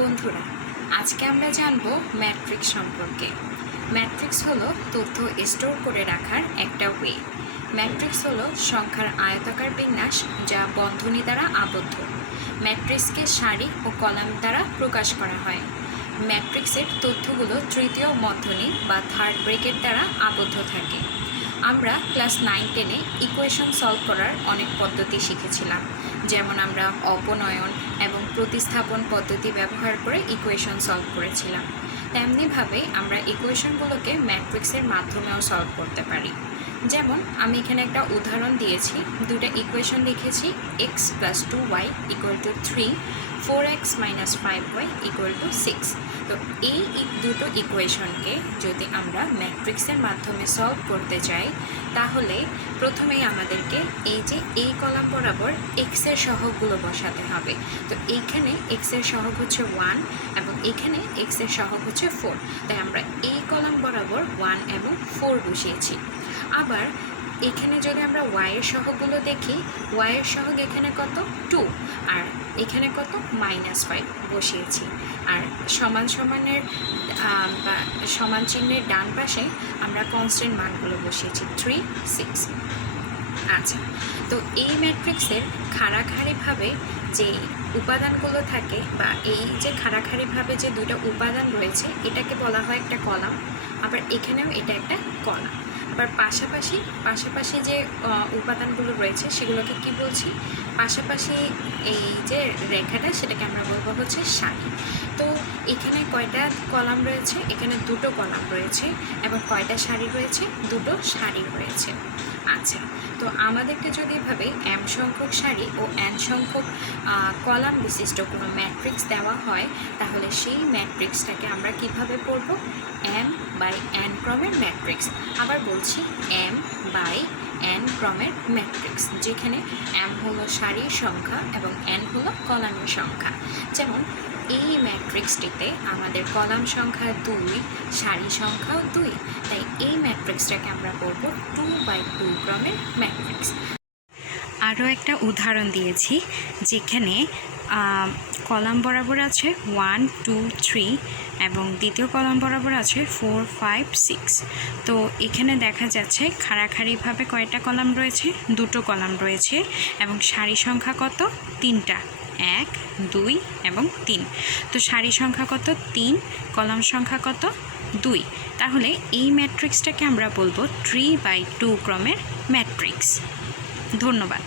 বন্ধুরা, আজকে আমরা জানব ম্যাট্রিক্স সম্পর্কে। ম্যাট্রিক্স হলো তথ্য স্টোর করে রাখার একটা ওয়ে। ম্যাট্রিক্স হলো সংখ্যার আয়তাকার বিন্যাস যা বন্ধনী দ্বারা আবদ্ধ। ম্যাট্রিক্সকে সারি ও কলাম দ্বারা প্রকাশ করা হয়। ম্যাট্রিক্সের তথ্যগুলো তৃতীয় বন্ধনী বা থার্ড ব্রেকেট দ্বারা আবদ্ধ থাকে। আমরা ক্লাস 9-10-এ ইকুয়েশন সলভ করার অনেক পদ্ধতি শিখেছিলাম, যেমন আমরা অপনয়ন এবং প্রতিস্থাপন পদ্ধতি ব্যবহার করে ইকুয়েশন সলভ করেছিলাম। তেমনিভাবে আমরা ইকুয়েশনগুলোকে ম্যাট্রিক্সের মাধ্যমেও সলভ করতে পারি। যেমন আমি এখানে একটা উদাহরণ দিয়েছি, দুটো ইকুয়েশন লিখেছি, x + 2y = 3, 4x - 5y = 6। তো এই দুটো ইকুয়েশনকে যদি আমরা ম্যাট্রিক্সের মাধ্যমে সলভ করতে চাই, তাহলে প্রথমেই আমাদেরকে এই যে এই কলাম বরাবর এক্সের সহগগুলো বসাতে হবে। তো এইখানে এক্সের সহগ হচ্ছে 1 এবং এখানে এক্সের সহগ হচ্ছে 4। তাই আমরা এই কলাম বরাবর 1 এবং 4 বসিয়েছি। আবার এখানে যদি আমরা ওয়াইয়ের সহগগুলো দেখি, ওয়াইয়ের সহগ এখানে কত 2 আর এখানে কত -5 বসিয়েছি। আর সমান সমানের বা সমান চিহ্নের ডান পাশে আমরা কনস্ট্যান্ট মানগুলো বসিয়েছি 3, 6। আচ্ছা, তো এই ম্যাট্রিক্সের খাড়াখাড়িভাবে যে উপাদানগুলো থাকে বা এই যে খাড়াখাড়িভাবে যে দুটো উপাদান রয়েছে, এটাকে বলা হয় একটা কলাম। আবার এখানেও এটা একটা কলাম। আবার পাশাপাশি যে উপাদানগুলো রয়েছে সেগুলোকে কি বলছি? পাশাপাশি এই যে রেখাটা, সেটাকে আমরা বলবো হচ্ছে সারি। তো এখানে কয়টা কলাম রয়েছে? এখানে দুটো কলাম রয়েছে। এবং কয়টা সারি রয়েছে? দুটো সারি রয়েছে। আচ্ছা, তো আমাদেরকে যদি এভাবে m সংখ্যক সারি ও n সংখ্যক কলাম বিশিষ্ট কোনো ম্যাট্রিক্স দেওয়া হয়, তাহলে সেই ম্যাট্রিক্সটাকে আমরা কিভাবে পড়ব? m/n ক্রমের ম্যাট্রিক্স। আবার বলছি, m/n ক্রমের ম্যাট্রিক্স, যেখানে m হলো সারির সংখ্যা এবং n হলো কলামের সংখ্যা। যেমন এই ম্যাট্রিক্সটিতে আমাদের কলাম সংখ্যা 2, সারি সংখ্যাও 2, তাই এই ম্যাট্রিক্সটাকে আমরা বলব 2/2 ক্রমের ম্যাট্রিক্স। আরও একটা উদাহরণ দিয়েছি, যেখানে কলাম বরাবর আছে 1, 2, 3 এবং দ্বিতীয় কলাম বরাবর আছে 4, 5, 6। তো এখানে দেখা যাচ্ছে খাড়াখাড়িভাবে কয়টা কলাম রয়েছে? দুটো কলাম রয়েছে এবং সারি সংখ্যা কত? 3টা, 1, 2 এবং 3। তো সারি সংখ্যা কত? 3, কলাম সংখ্যা কত? 2। তাহলে এই ম্যাট্রিক্সটাকে আমরা বলবো 3/2 ক্রমের ম্যাট্রিক্স। ধন্যবাদ।